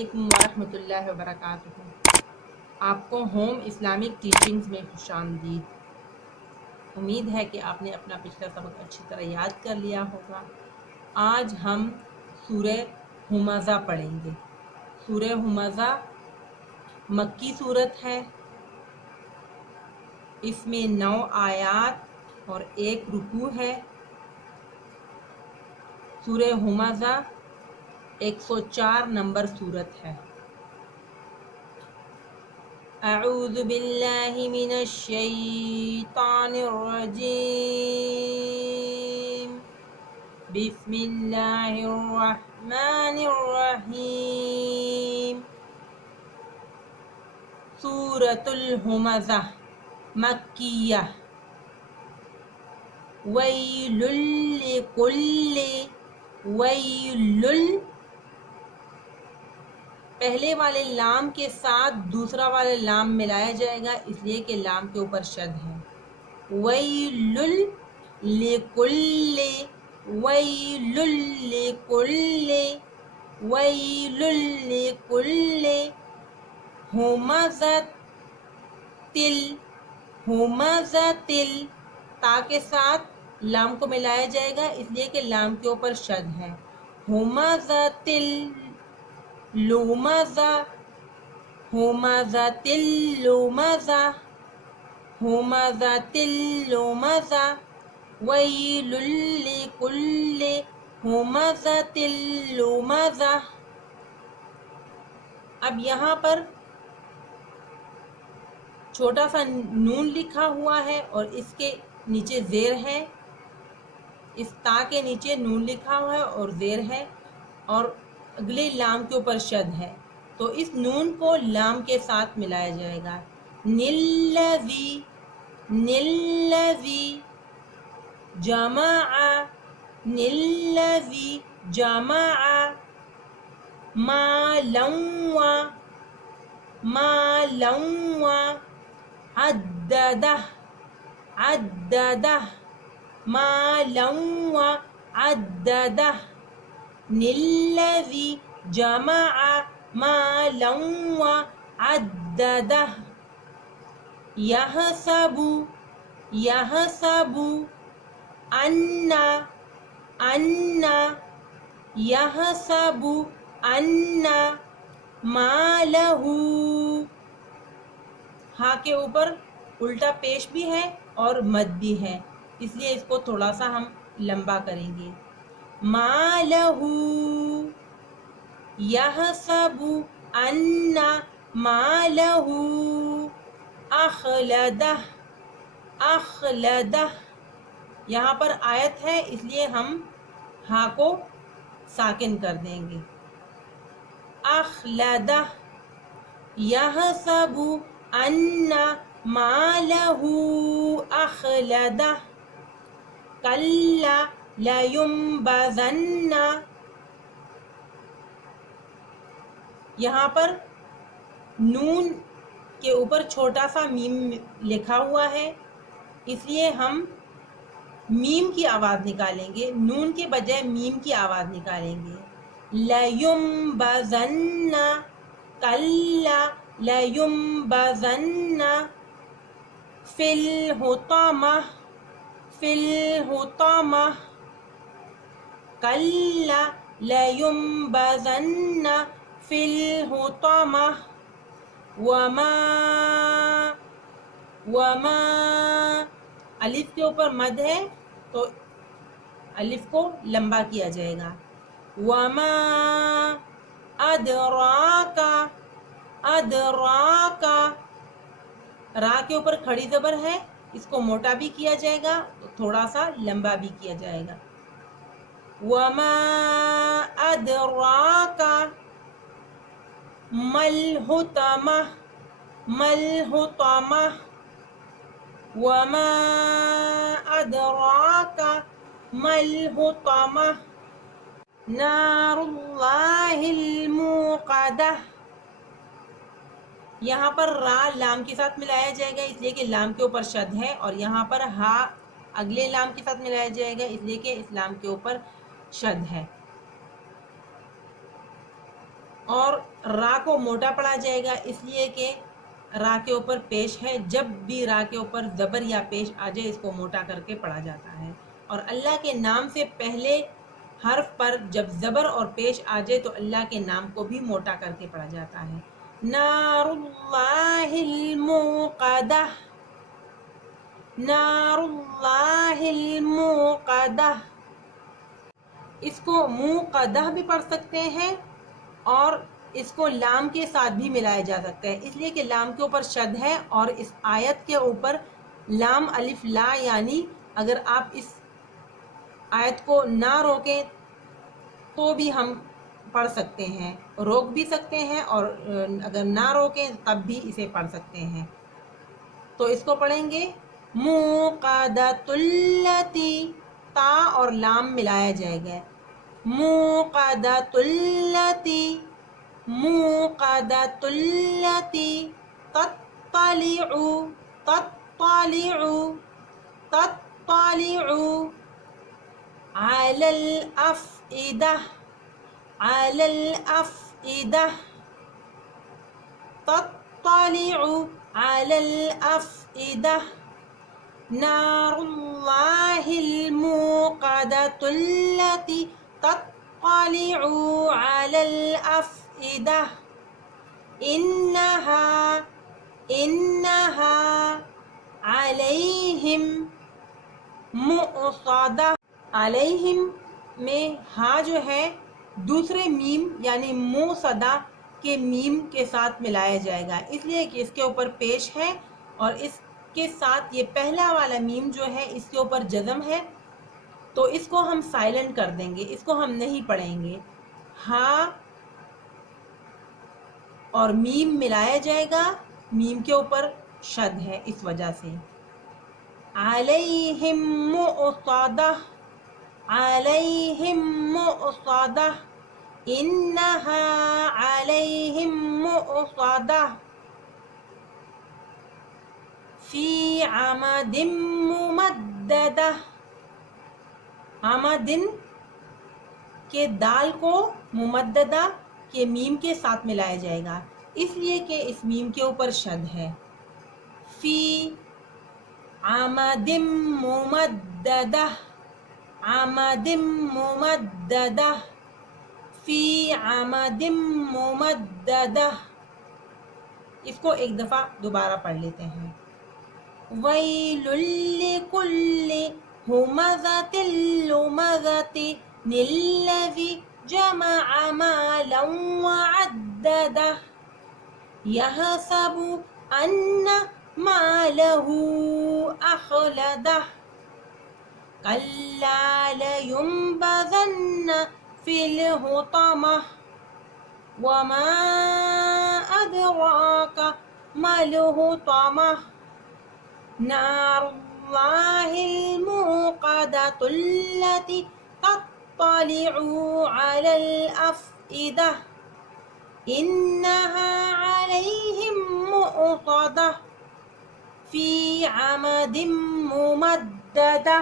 السلام علیکم ورحمۃ اللہ وبرکاتہ۔ آپ کو ہوم اسلامک ٹیچنگز میں خوش آمدید۔ امید ہے کہ آپ نے اپنا پچھلا سبق اچھی طرح یاد کر لیا ہوگا۔ آج ہم سورہ ہمزہ پڑھیں گے۔ سورہ ہمزہ مکی صورت ہے۔ اس میں 9 آیات اور 1 رکوع ہے۔ سورہ ہمزہ 104 نمبر صورت ہے۔ اعوذ باللہ من الشیطان الرجیم، بسم اللہ الرحمن الرحیم۔ سورۃ الہمزہ مکیہ۔ ویل لکل، ویل پہلے والے لام کے ساتھ دوسرا والا لام ملایا جائے گا، اس لیے کہ لام کے اوپر شد ہے۔ ویل لکل، ویل لکل، ویل لکل ہمزۃ، ہمزۃ تا کے ساتھ لام کو ملایا جائے گا، اس لیے کہ لام کے اوپر شد ہے۔ ہمزۃ لمزہ، ہمزۃ لمزہ، ہمزۃ لمزہ، ویل لکل ہمزۃ لمزہ۔ اب یہاں پر چھوٹا سا نون لکھا ہوا ہے اور اس کے نیچے زیر ہے۔ اس تا کے نیچے نون لکھا ہوا ہے اور زیر ہے، اور اگلے لام کے اوپر شد ہے، تو اس نون کو لام کے ساتھ ملایا جائے گا۔ نلذی، نلذی جمع، نلذی جمع مالا مالا عددہ، عددہ مالا عددہ، نلذی جمع مالا عددہ۔ یحسب، یحسب ان، ان یحسب ان مالہ، ہاں کے اوپر الٹا پیش بھی ہے اور مد بھی ہے، اس لیے اس کو تھوڑا سا ہم لمبا کریں گے۔ مالہ، یحسب ان مالہ اخلدہ، اخلدہ یہاں پر آیت ہے، اس لیے ہم ہاں کو ساکن کر دیں گے۔ اخلدہ، یحسب ان مالہ اخلدہ، کلا لینبذن، یہاں پر نون کے اوپر چھوٹا سا میم لکھا ہوا ہے، اس لیے ہم میم کی آواز نکالیں گے، نون کے بجائے میم کی آواز نکالیں گے۔ لینبذن، کلا لینبذن فی الحطمہ، فی الحطمہ، کلا لینبذن فی الحطمہ، وما، وما الف کے اوپر مد ہے تو الف کو لمبا کیا جائے گا۔ وما ادراک، ادراک را کے اوپر کھڑی زبر ہے، اس کو موٹا بھی کیا جائے گا تو تھوڑا سا لمبا بھی کیا جائے گا۔ وما ادراک ملحطمہ، ملحطمہ، وما ادراک ملحطمہ، نار اللہ الموقدہ، یہاں پر را لام کے ساتھ ملایا جائے گا، اس لیے کہ لام کے اوپر شد ہے، اور یہاں پر ہا اگلے لام کے ساتھ ملایا جائے گا، اس لیے کہ اس لام کے اوپر شد ہے۔ اور را کو موٹا پڑھا جائے گا اس لیے کہ را کے اوپر پیش ہے. جب بھی را کے اوپر زبر یا پیش آ جائے اس کو موٹا کر کے پڑھا جاتا ہے. اور اللہ کے نام سے پہلے حرف پر جب زبر اور پیش آ جائے تو اللہ کے نام کو بھی موٹا کر کے پڑھا جاتا ہے. نار اللہ الموقدہ، نار اللہ الموقدہ. اس کو موقدہ بھی پڑھ سکتے ہیں اور اس کو لام کے ساتھ بھی ملایا جا سکتا ہے، اس لیے کہ لام کے اوپر شد ہے اور اس آیت کے اوپر لام الف لا، یعنی اگر آپ اس آیت کو نہ روکیں تو بھی ہم پڑھ سکتے ہیں، روک بھی سکتے ہیں، اور اگر نہ روکیں تب بھی اسے پڑھ سکتے ہیں. تو اس کو پڑھیں گے موقدۃ التی، تا اور لام ملایا جائے گا. موقدۃ التی، موقدۃ التی تطلع، تطلع، تطلع علی الافئدہ، علی الافئدہ، تطلع علی الافئدہ. نار اللہ الموقدۃ التی تطلع علی الافئدہ. انہا، انہا علیہم مؤصدہ. علیہم میں ہاں جو ہے دوسرے میم یعنی موصدہ کے میم کے ساتھ ملایا جائے گا، اس لیے کہ اس کے اوپر پیش ہے اور اس کے ساتھ یہ پہلا والا میم جو ہے اس کے اوپر جزم ہے، تو اس کو ہم سائلنٹ کر دیں گے، اس کو ہم نہیں پڑھیں گے. ہاں اور میم ملایا جائے گا، میم کے اوپر شد ہے اس وجہ سے. علیہم مؤصدہ، علیہم مؤصدہ، انہا علیہم مؤصدہ. فی عمد ممددہ. عمد کے دال کو ممددہ کے میم کے ساتھ ملایا جائے گا اس لیے کہ اس میم کے اوپر شد ہے. فی عمد ممددہ، عمد ممددہ، فی عمد ممددہ. اس کو ایک دفعہ دوبارہ پڑھ لیتے ہیں. ویل لکل ہمزۃ لمزۃ الذی جمع مالا وعددہ. یحسب ان مالہ اخلدہ. کلا لینبذن فی الحطمہ. وما ادراک ما الحطمہ. نار اللہ الموقدۃ التی تطلع علی الافئدہ. انہا علیہم مؤصدہ. فی عمد ممددہ.